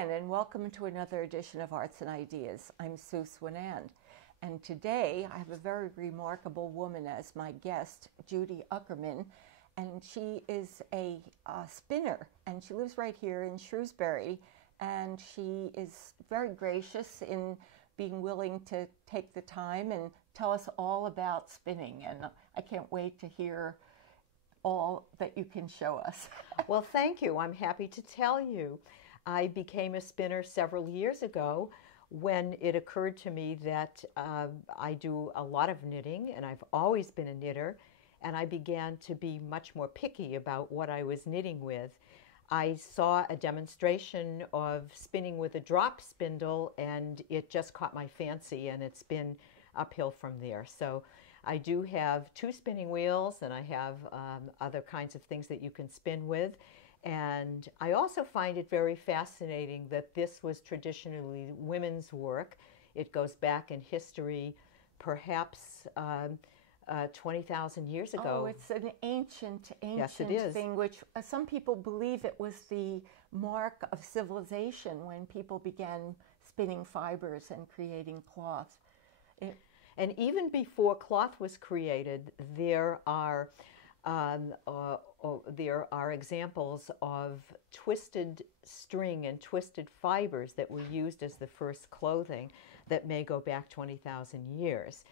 again, and welcome to another edition of Arts and Ideas. I'm Sue Swinand, and today I have a very remarkable woman as my guest, Judy Uckerman, and she is a spinner, and she lives right here in Shrewsbury, and she is very gracious in being willing to take the time and tell us all about spinning, and I can't wait to hear all that you can show us. Well, thank you. I'm happy to tell you. I became a spinner several years ago when it occurred to me that I do a lot of knitting, and I've always been a knitter, and I began to be much more picky about what I was knitting with. I saw a demonstration of spinning with a drop spindle, and it just caught my fancy, and it's been uphill from there. So I do have 2 spinning wheels, and I have other kinds of things that you can spin with. And I also find it very fascinating that this was traditionally women's work. It goes back in history, perhaps 20,000 years ago. Oh, it's an ancient Yes, it is. thing, which some people believe it was the mark of civilization when people began spinning fibers and creating cloth. And even before cloth was created, there are examples of twisted string and twisted fibers that were used as the first clothing that may go back 20,000 years.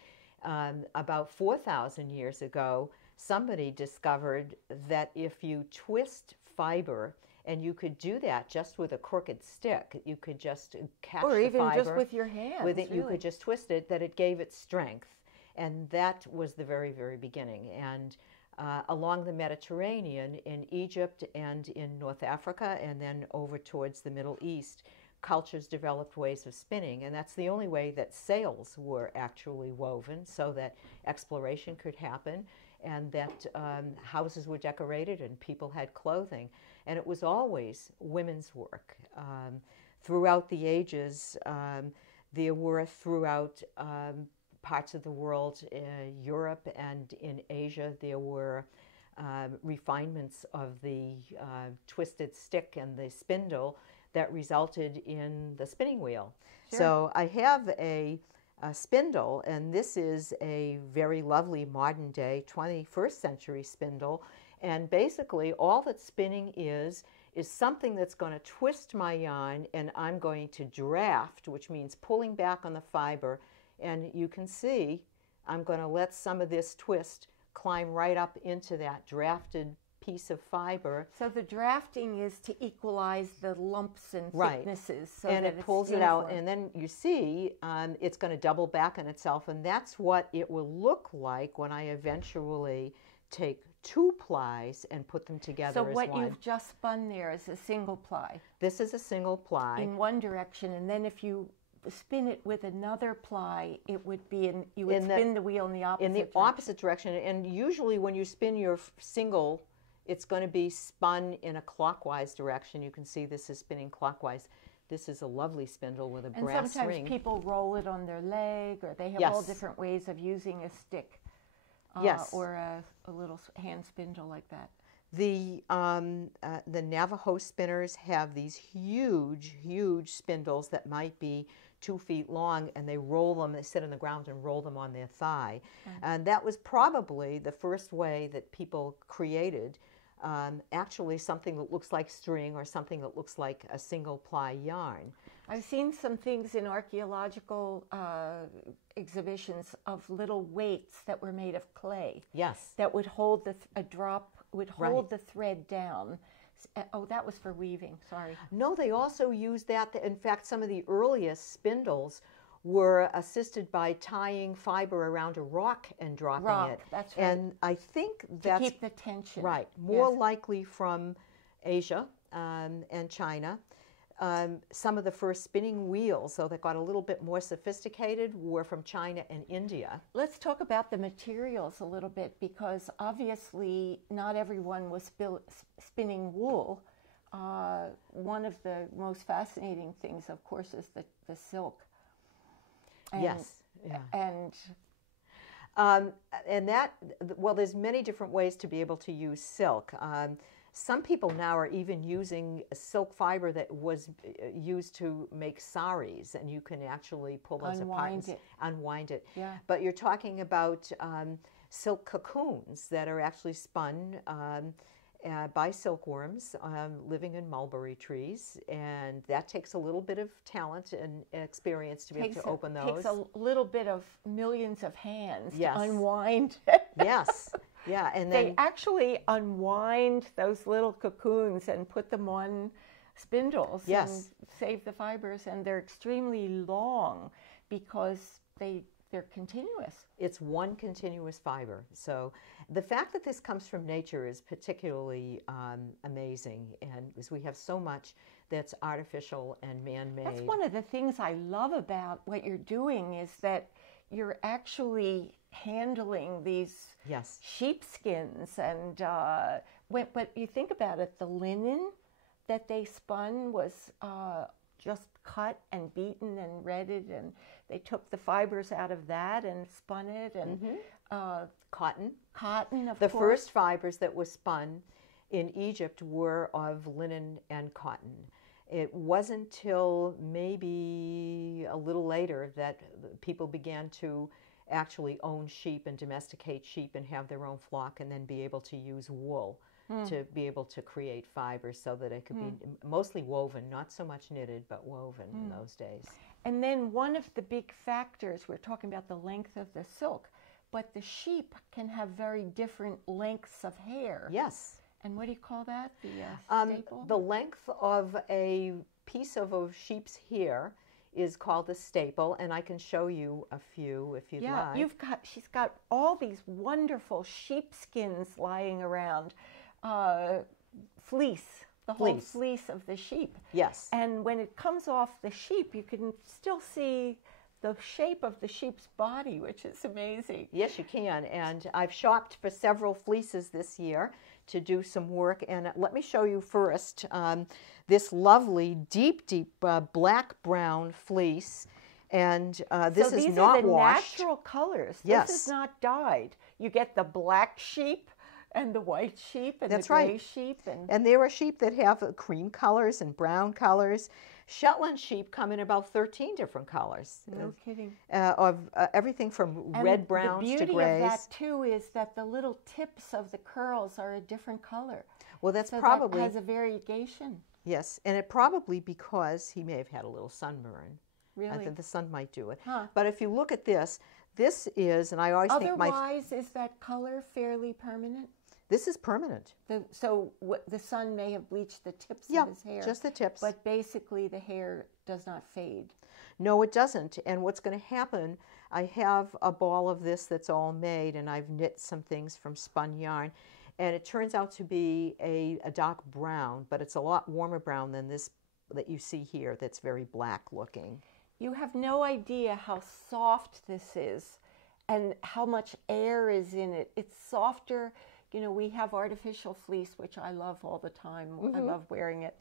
About 4,000 years ago, somebody discovered that if you twist fiber, and you could do that just with a crooked stick, you could just catch the fiber. Or even just with your hands. With it, really. You could just twist it, that it gave it strength. And that was the very, very beginning. And along the Mediterranean, in Egypt and in North Africa, and then over towards the Middle East, cultures developed ways of spinning. And that's the only way that sails were actually woven, so that exploration could happen, and that houses were decorated and people had clothing. And it was always women's work. Throughout the ages, there were throughout parts of the world, Europe and in Asia, there were refinements of the twisted stick and the spindle that resulted in the spinning wheel. Sure. So I have a spindle, and this is a very lovely modern day 21st century spindle. And basically all that spinning is something that's going to twist my yarn, and I'm going to draft, which means pulling back on the fiber. And you can see I'm going to let some of this twist climb right up into that drafted piece of fiber. So the drafting is to equalize the lumps and thicknesses. So and that it pulls it out, and then you see it's going to double back on itself, and that's what it will look like when I eventually take 2 plies and put them together so as what one. You've just spun there is a single ply. This is a single ply. In one direction, and then if you spin it with another ply, it would be you would spin the wheel in the opposite direction. Opposite direction. And usually when you spin your single, it's going to be spun in a clockwise direction. You can see this is spinning clockwise. This is a lovely spindle with a brass ring. And sometimes people roll it on their leg, or they have all different ways of using a stick. Or a little hand spindle like that. The Navajo spinners have these huge, huge spindles that might be 2 feet long, and they roll them, they sit on the ground and roll them on their thigh. And that was probably the first way that people created actually something that looks like string, or something that looks like a single ply yarn. I've seen some things in archaeological exhibitions of little weights that were made of clay. Yes. That would hold hold the thread down. Oh, that was for weaving, sorry. No, they also used that. In fact, some of the earliest spindles were assisted by tying fiber around a rock and dropping it. That's right. And I think that's... to keep the tension. Right. More likely from Asia and China. Some of the first spinning wheels, so that got a little bit more sophisticated, were from China and India. Let's talk about the materials a little bit, because obviously not everyone was spinning wool. One of the most fascinating things, of course, is the silk. And, yes. Yeah. And that, well, there's many different ways to be able to use silk. Some people now are even using a silk fiber that was used to make saris, and you can actually pull those apart and unwind it. Yeah. But you're talking about silk cocoons that are actually spun by silkworms living in mulberry trees, and that takes a little bit of talent and experience to be able to open those. Takes a little bit of millions of hands Yes. to unwind. Yes. Yeah, and then they actually unwind those little cocoons and put them on spindles Yes. and save the fibers, and they're extremely long because they're continuous. It's one continuous fiber. So the fact that this comes from nature is particularly amazing, and because we have so much that's artificial and man-made. That's one of the things I love about what you're doing, is that you're actually handling these Yes. sheepskins, and but you think about it, the linen that they spun was just cut and beaten and redded, and they took the fibers out of that and spun it, and Cotton. cotton, of The course. first fibers that were spun in Egypt were of linen and cotton. It wasn't till maybe a little later that people began to actually own sheep and domesticate sheep and have their own flock, and then be able to use wool to be able to create fibers so that it could be mostly woven, not so much knitted, but woven in those days. And then one of the big factors, we're talking about the length of the silk, but the sheep can have very different lengths of hair. Yes. And what do you call that? The staple? The length of a piece of a sheep's hair is called a staple, and I can show you a few if you'd like. She's got all these wonderful sheepskins lying around. Fleece, the whole fleece of the sheep. Yes. And when it comes off the sheep, you can still see the shape of the sheep's body, which is amazing. Yes, you can. And I've shopped for several fleeces this year to do some work. And let me show you first this lovely, deep black-brown fleece. And this is not washed. These are the natural colors. Yes. This is not dyed. You get the black sheep and the white sheep and That's the gray right. sheep. And there are sheep that have cream colors and brown colors. Shetland sheep come in about 13 different colors. No kidding. Of everything from red browns to grays. The beauty of that, too, is that the little tips of the curls are a different color. Well, that's so probably... that has a variegation. Yes, and it probably because he may have had a little sunburn. Really? I think the sun might do it. Huh. But if you look at this is, and I always think Otherwise, is that color fairly permanent? This is permanent. The sun may have bleached the tips Yeah, of his hair. just the tips. But basically the hair does not fade. No, it doesn't. And what's going to happen, I have a ball of this that's all made, and I've knit some things from spun yarn. And it turns out to be a dark brown, but it's a lot warmer brown than this that you see here that's very black looking. You have no idea how soft this is and how much air is in it. It's softer. You know, we have artificial fleece, which I love all the time. I love wearing it.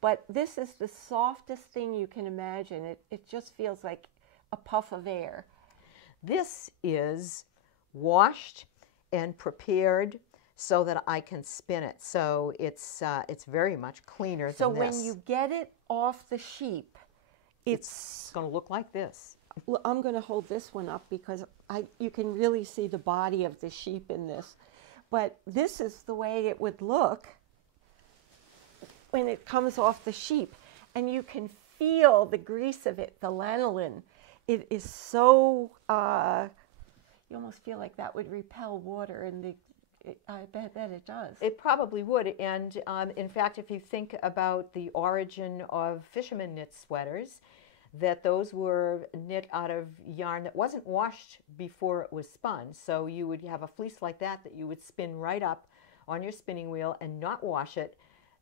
But this is the softest thing you can imagine. It just feels like a puff of air. This is washed and prepared so that I can spin it. So it's very much cleaner than this. So when you get it off the sheep, it's going to look like this. Well, I'm going to hold this one up because you can really see the body of the sheep in this. But this is the way it would look when it comes off the sheep. And you can feel the grease of it, the lanolin. It is so, you almost feel like that would repel water, and I bet it does. It probably would. And in fact, if you think about the origin of fishermen knit sweaters, that those were knit out of yarn that wasn't washed before it was spun. So you would have a fleece like that you would spin right up on your spinning wheel and not wash it.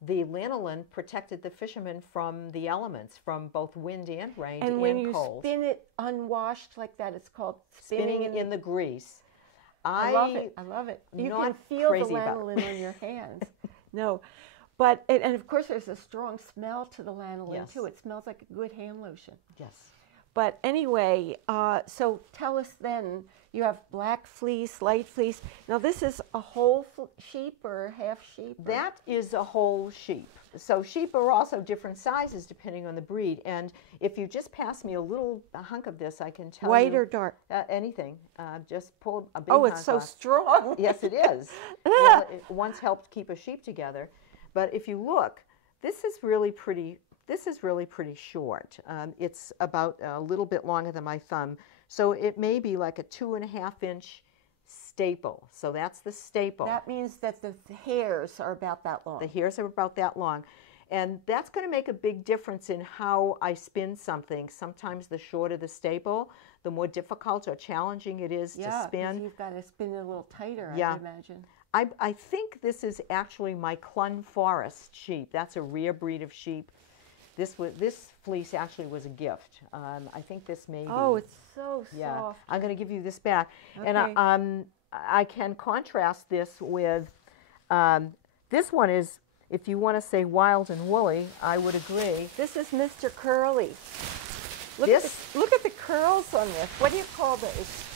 The lanolin protected the fishermen from the elements, from both wind and rain and cold. And when you spin it unwashed like that, it's called spinning in the grease. I love it. I love it. You can feel the lanolin on your hands. No. But, and of course, there's a strong smell to the lanolin, too. It smells like a good hand lotion. Yes. But anyway, so tell us then, you have black fleece, light fleece. Now this is a whole sheep or half sheep? That is a whole sheep. So sheep are also different sizes depending on the breed. And if you just pass me a hunk of this, I can tell you. White or dark? Anything. Just pull a big Oh, hunk it's so off. strong. Yes, it is. Well, it once helped keep a sheep together. But if you look, this is really pretty. This is really pretty short. It's about a little bit longer than my thumb. So it may be like a 2.5-inch staple. So that's the staple. That means that the hairs are about that long. The hairs are about that long. And that's going to make a big difference in how I spin something. Sometimes the shorter the staple, the more difficult or challenging it is to spin. Yeah, you've got to spin it a little tighter, Yeah. I would imagine. I think this is actually my Clun Forest sheep. That's a rare breed of sheep. This fleece actually was a gift. I think this may be. Oh, it's so Yeah, soft. I'm going to give you this back. Okay. And I can contrast this with, this one is, if you want to say wild and woolly, I would agree. This is Mr. Curly. Look at the curls on this. What do you call this?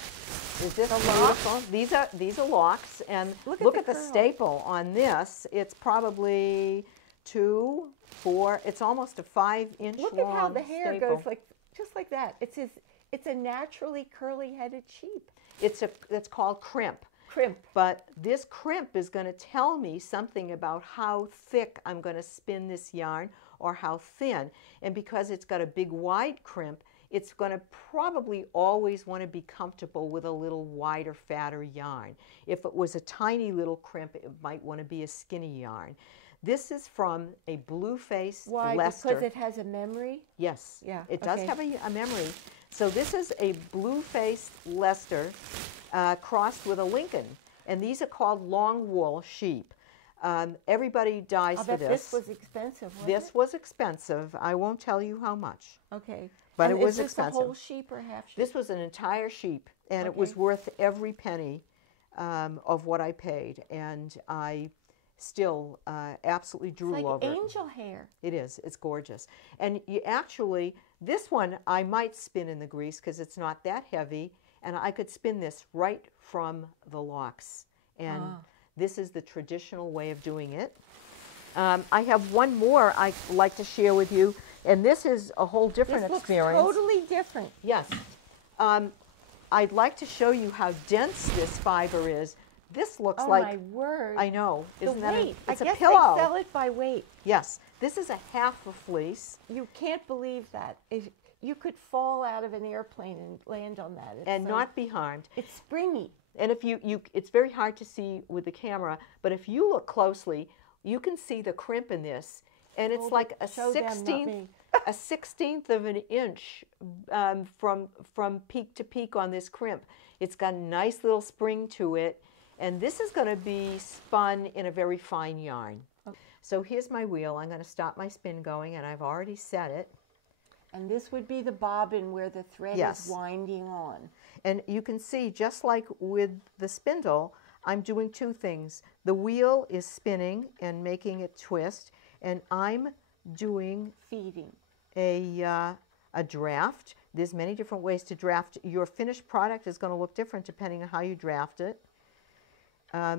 Is this a lock? beautiful? These are locks, and look at the staple on this. It's probably 2, 4. It's almost a 5-inch long. Look at how the hair staple. goes just like that. It's a naturally curly-headed sheep. It's called crimp. Crimp. But this crimp is going to tell me something about how thick I'm going to spin this yarn or how thin. And because it's got a big wide crimp, it's going to probably always want to be comfortable with a little wider, fatter yarn. If it was a tiny little crimp, it might want to be a skinny yarn. This is from a blue-faced Why? Leicester. Because it has a memory? Yes. Yeah. It does okay. have a memory. So this is a blue-faced Leicester crossed with a Lincoln. And these are called long wool sheep. Everybody dies for this. This was expensive, wasn't This was expensive. I won't tell you how much. Okay. But and it was is this expensive. a whole sheep or half sheep? This was an entire sheep, and it was worth every penny of what I paid. And I still absolutely drool it's over like it. angel hair. It is. It's gorgeous. And you actually, this one I might spin in the grease because it's not that heavy, and I could spin this right from the locks. And this is the traditional way of doing it. I have one more I'd like to share with you, and this is a whole different experience. Looks totally different. Yes. I'd like to show you how dense this fiber is. This looks like... Oh, my word. I know. Isn't that weight. it's I a guess pillow. they sell it by weight. Yes. This is a half a fleece. You can't believe that. You could fall out of an airplane and land on that. And not be harmed. It's springy. And if it's very hard to see with the camera, but if you look closely, you can see the crimp in this, and it's like a 16th of an inch from peak to peak on this crimp. It's got a nice little spring to it, and this is going to be spun in a very fine yarn. Okay. So here's my wheel. I'm going to stop my spin going, and I've already set it. And this would be the bobbin where the thread is winding on. And you can see, just like with the spindle, I'm doing two things. The wheel is spinning and making it twist, and I'm doing feeding a draft. There's many different ways to draft. Your finished product is going to look different depending on how you draft it.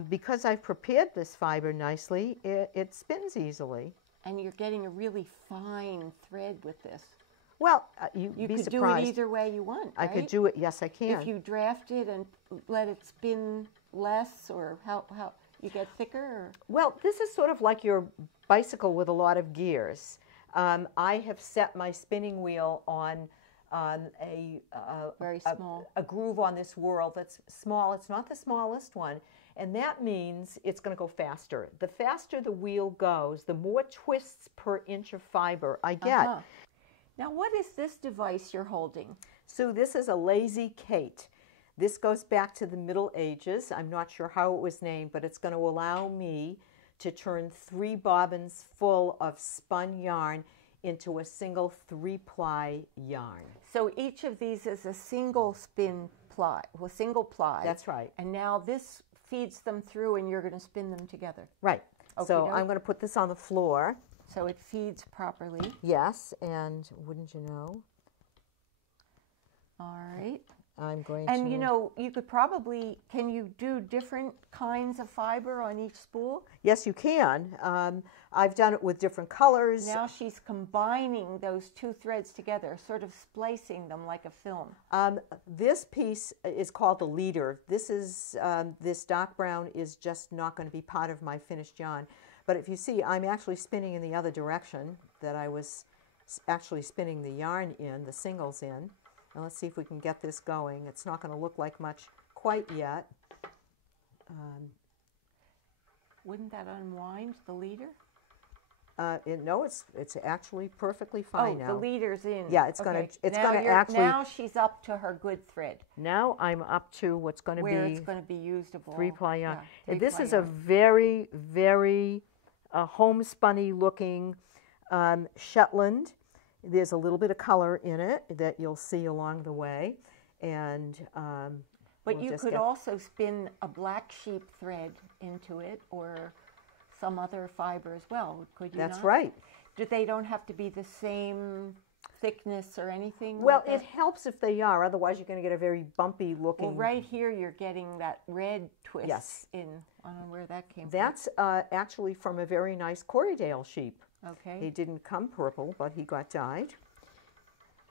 Because I've prepared this fiber nicely, it spins easily. And you're getting a really fine thread with this. Well, you'd be could surprised. do it either way you want, I right? could do it. Yes, I can. If you draft it and let it spin less, or how you get thicker? Or? Well, this is sort of like your bicycle with a lot of gears. I have set my spinning wheel on a very small a groove on this whorl that's small. It's not the smallest one, and that means it's going to go faster. The faster the wheel goes, the more twists per inch of fiber I get. Now, what is this device you're holding? So this is a lazy Kate. This goes back to the Middle Ages. I'm not sure how it was named, but it's going to allow me to turn 3 bobbins full of spun yarn into a single 3-ply yarn. So each of these is a single spin ply, well, single ply. That's right. And now this feeds them through, and you're going to spin them together. Right. So I'm going to put this on the floor. So it feeds properly. Yes, and wouldn't you know? All right. I'm going to... And you know, you could probably, can you do different kinds of fiber on each spool? Yes, you can. I've done it with different colors. Now she's combining those two threads together, sort of splicing them like a film. This piece is called the leader. This is, this dark brown is just not going to be part of my finished yarn. But if you see, I'm actually spinning in the other direction that I was actually spinning the yarn in, the singles in. Now let's see if we can get this going. It's not going to look like much quite yet. Wouldn't that unwind the leader? No, it's actually perfectly fine now. Oh, the leader's in. Yeah, it's okay. gonna actually. Now she's up to her good thread. Now I'm up to what's going to be. Where it's going to be usable. 3-ply yarn. Yeah, This is a very, very homespunny looking Shetland. There's a little bit of color in it that you'll see along the way, and. But you could also spin a black sheep thread into it, or some other fiber as well, could you not? That's right. They don't have to be the same thickness or anything? Well, like it helps if they are. Otherwise, you're going to get a very bumpy looking... Well, right here, you're getting that red twist yes. in. I don't know where that came That's actually from a very nice Corriedale sheep. Okay. He didn't come purple, but he got dyed.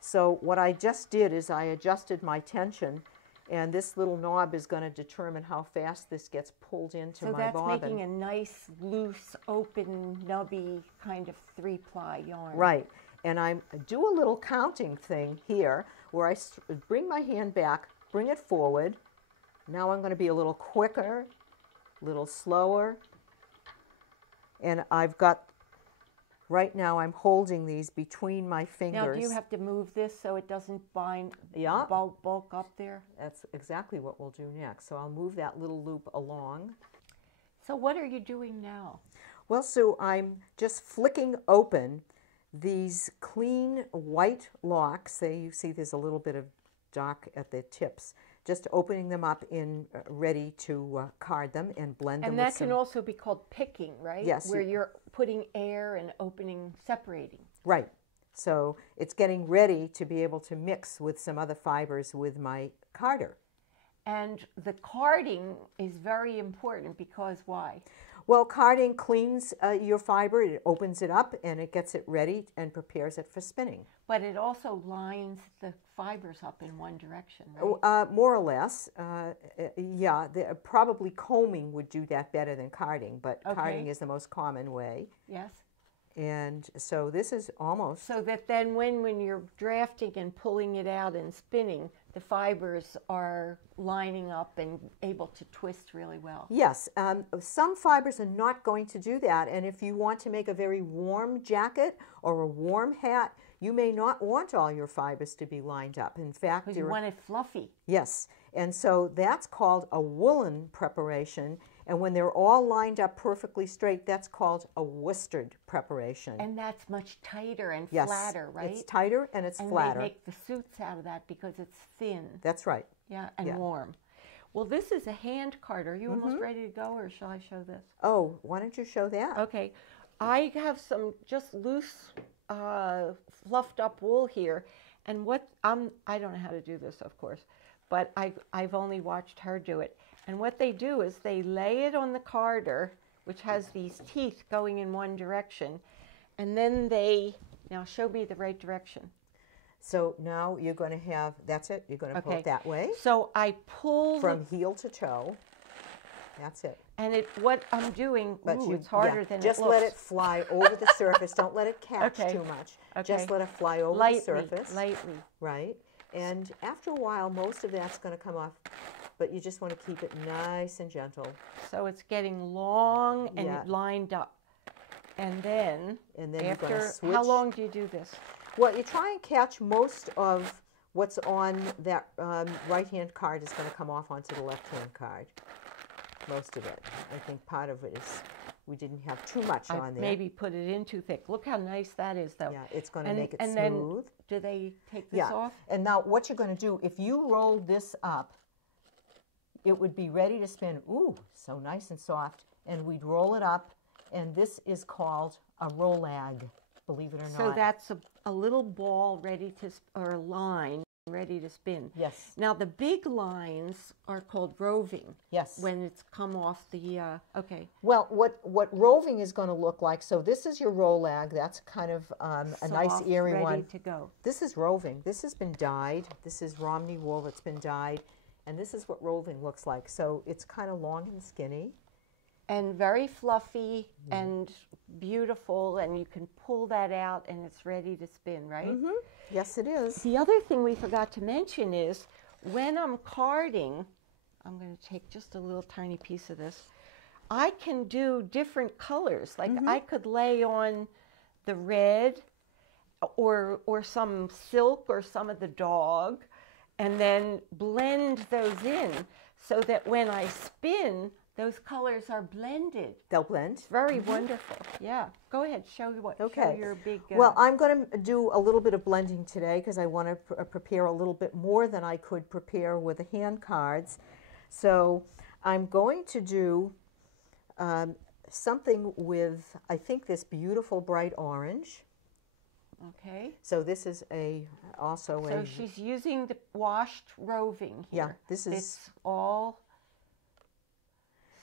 So what I just did is I adjusted my tension, and this little knob is going to determine how fast this gets pulled into my bobbin. So that's making a nice, loose, open, nubby kind of 3-ply yarn. Right. And I do a little counting thing here where I bring my hand back, bring it forward. Now I'm going to be a little quicker, a little slower. And I've got, right now I'm holding these between my fingers. Now, do you have to move this so it doesn't bind, yeah. bulk up there? That's exactly what we'll do next. So I'll move that little loop along. So what are you doing now? Well, Sue, I'm just flicking open these clean white locks. You see there's a little bit of dark at the tips. Just opening them up in ready to card them and blend them. And that can also be called picking, right? Yes. Where you're putting air and opening, separating. Right. So it's getting ready to be able to mix with some other fibers with my carder. And the carding is very important because why? Well, carding cleans your fiber, it opens it up, and it gets it ready and prepares it for spinning. But it also lines the fibers up in one direction, right? More or less. Yeah, probably combing would do that better than carding, but carding is the most common way. Yes. And so this is almost... So that then when you're drafting and pulling it out and spinning, the fibers are lining up and able to twist really well. Yes. Some fibers are not going to do that. And if you want to make a very warm jacket or a warm hat, you may not want all your fibers to be lined up. In fact, because you want it fluffy. Yes. And so that's called a woolen preparation. And when they're all lined up perfectly straight, that's called a worsted preparation. And that's much tighter and yes, flatter, right? It's tighter and it's flatter. And they make the suits out of that because it's thin. That's right. Yeah, and warm. Well, this is a hand card. Are you almost ready to go, or shall I show this? Oh, why don't you show that? Okay. I have some just loose, fluffed up wool here. And what, I don't know how to do this, of course, but I've only watched her do it. And what they do is they lay it on the carder, which has these teeth going in one direction, and then now show me the right direction. So now you're going to have, that's it, you're going to pull it that way. So I pull from heel to toe. That's it. And what I'm doing, it's harder than it looks. Just let it fly over the surface. Don't let it catch too much. Okay. Just let it fly over the surface. Lightly. Right. And after a while, most of that's going to come off. But you just want to keep it nice and gentle. So it's getting long and lined up. And then after, how long do you do this? Well, you try and catch most of what's on that right-hand card is going to come off onto the left-hand card. Most of it. I think part of it is we didn't have too much on there. Maybe put it in too thick. Look how nice that is, though. Yeah, it's going to make it smooth. And then, do they take this off? And now what you're going to do, if you roll this up, it would be ready to spin. Ooh, so nice and soft. And we'd roll it up, and this is called a rollag, believe it or not. So that's a little ball ready to, or a line ready to spin. Yes. Now the big lines are called roving. Yes. When it's come off the, okay. Well, what roving is going to look like, so this is your rolag. That's kind of a nice Soft, airy ready one. to go. This is roving. This has been dyed. This is Romney wool that's been dyed. And this is what roving looks like. So it's kind of long and skinny. And very fluffy and beautiful, and you can pull that out and it's ready to spin, right? Mm-hmm. Yes, it is. The other thing we forgot to mention is when I'm carding, I'm going to take just a little tiny piece of this. I can do different colors. Like I could lay on the red or some silk or some of the dog and then blend those in so that when I spin, those colors are blended. They'll blend. It's very wonderful. Yeah. Go ahead. Show your big... Well, I'm going to do a little bit of blending today because I want to prepare a little bit more than I could prepare with the hand cards. So I'm going to do something with, I think, this beautiful bright orange. Okay. So this is also a... So she's using the washed roving here. Yeah, this is... It's all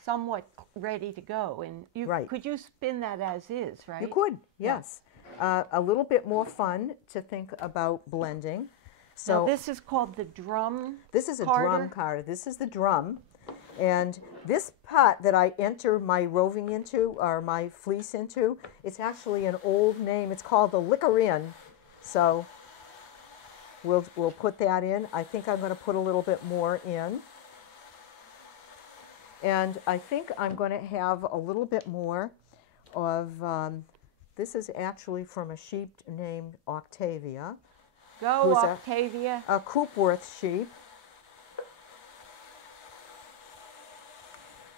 somewhat ready to go. And you could you spin that as is, right? You could, yes. Yeah. A little bit more fun to think about blending. So now this is called the drum. This is a carder. drum carder. This is the drum. And this pot that I enter my roving into, or my fleece into, it's actually an old name. It's called the Liquor Inn. So we'll put that in. I think I'm going to put a little bit more in. And I think I'm going to have a little bit more of, this is actually from a sheep named Octavia. Go, Octavia. A Coopworth sheep.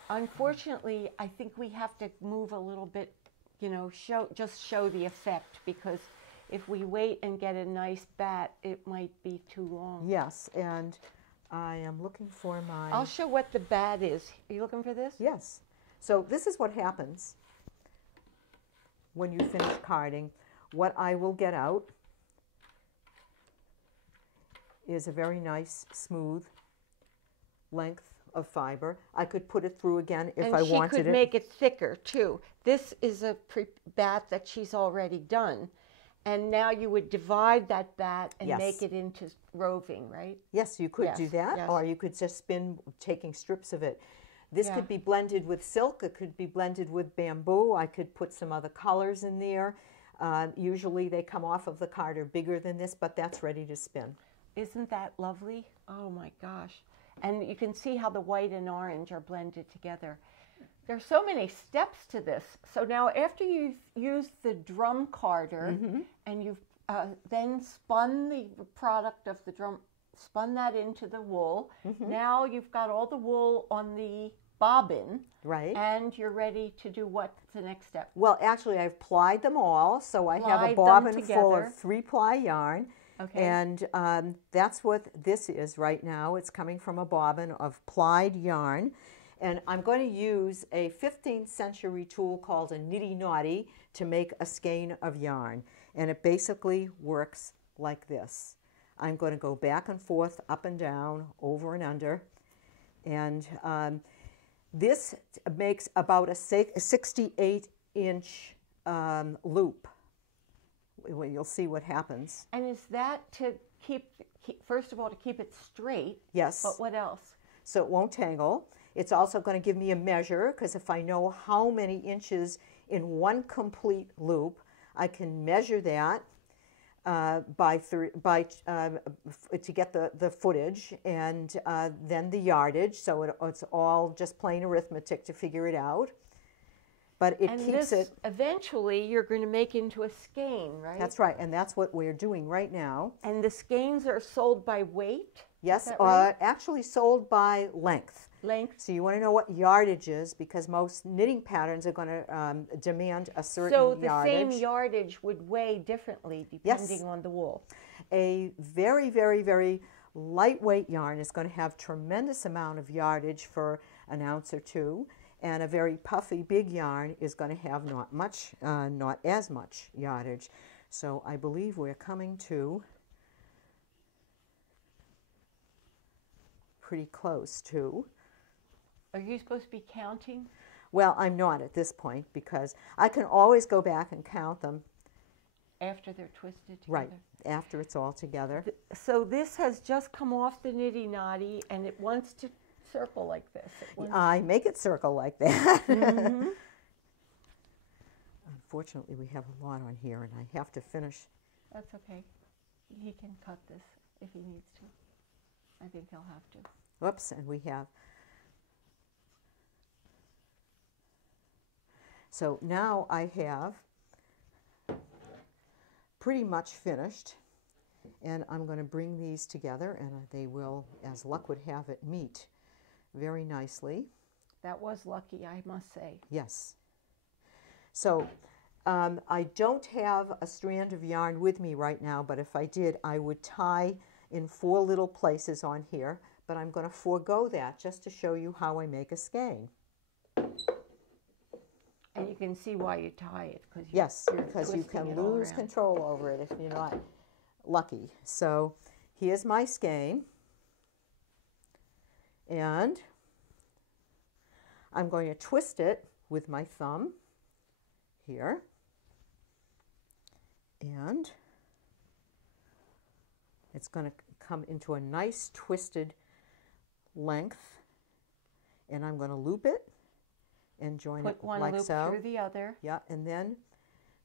Unfortunately, I think we have to move a little bit, you know, just show the effect, because if we wait and get a nice bat, it might be too long. Yes, and I am looking for my... I'll show what the bat is. Are you looking for this? Yes. So this is what happens when you finish carding. What I will get out is a very nice, smooth length of fiber. I could put it through again if I wanted it. And she could make it thicker too. This is a bat that she's already done. And now you would divide that bat and make it into roving, right? Yes, you could do that, or you could just spin taking strips of it. This could be blended with silk. It could be blended with bamboo. I could put some other colors in there. Usually they come off of the carder bigger than this, but that's ready to spin. Isn't that lovely? Oh my gosh. And you can see how the white and orange are blended together. There's so many steps to this. So now after you've used the drum carder and you've then spun the product of the drum, spun that into the wool, now you've got all the wool on the bobbin. Right. And you're ready to do what's the next step? Well, actually I've plied them all. So I have a bobbin full of 3-ply yarn. Okay. And that's what this is right now. It's coming from a bobbin of plied yarn. And I'm going to use a 15th century tool called a nitty naughty to make a skein of yarn. And it basically works like this. I'm going to go back and forth, up and down, over and under. And this makes about a 68-inch loop. Well, you'll see what happens. And is that to keep, first of all, to keep it straight? Yes. But what else? So it won't tangle. It's also going to give me a measure, because if I know how many inches in one complete loop, I can measure that to get the footage, and then the yardage. So it's all just plain arithmetic to figure it out. But it keeps it... Eventually, you're going to make into a skein, right? That's right, and that's what we're doing right now. And the skeins are sold by weight? Yes, right? Actually sold by length. Length. So you want to know what yardage is, because most knitting patterns are going to demand a certain yardage. So the same yardage would weigh differently depending on the wool. A very, very, very lightweight yarn is going to have tremendous amount of yardage for an ounce or two. And a very puffy big yarn is going to have not as much yardage. So I believe we're coming to pretty close too. Are you supposed to be counting? Well, I'm not at this point because I can always go back and count them. After they're twisted together? Right, after it's all together. So this has just come off the nitty-knotty, and it wants to circle like this. I make it circle like that. Mm-hmm. Unfortunately, we have a lot on here, and I have to finish. That's okay. He can cut this if he needs to. I think he'll have to. Whoops, and we have. So now I have pretty much finished, and I'm going to bring these together, and they will, as luck would have it, meet very nicely. That was lucky, I must say. Yes. So I don't have a strand of yarn with me right now, but if I did, I would tie in 4 little places on here, but I'm going to forego that just to show you how I make a skein. And you can see why you tie it. Yes, because you can lose control over it if you're not lucky. So here's my skein, and I'm going to twist it with my thumb here, and it's going to come into a nice twisted length, and I'm going to loop it and join it like so. Put one loop through the other. Yeah, and then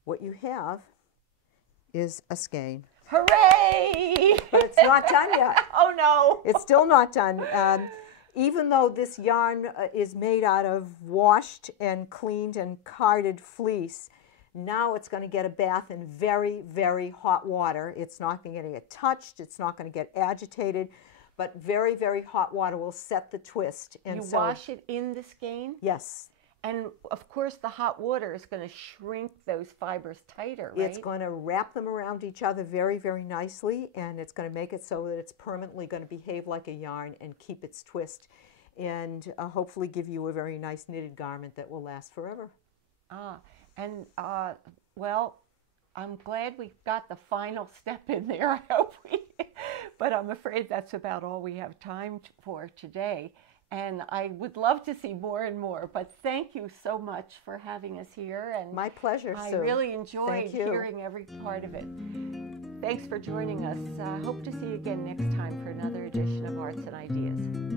what you have is a skein. Hooray! But it's not done yet. Oh no! It's still not done. Even though this yarn is made out of washed and cleaned and carded fleece, now it's going to get a bath in very, very hot water. It's not going to get touched. It's not going to get agitated. But very, very hot water will set the twist. And you wash it in the skein? Yes. And of course the hot water is going to shrink those fibers tighter, right? It's going to wrap them around each other very, very nicely, and it's going to make it so that it's permanently going to behave like a yarn and keep its twist, and hopefully give you a very nice knitted garment that will last forever. Well, I'm glad we got the final step in there. I hope but I'm afraid that's about all we have time for today. And I would love to see more and more, but thank you so much for having us here. And my pleasure, I Sue. really enjoyed hearing every part of it. Thanks for joining us. I hope to see you again next time for another edition of Arts and Ideas.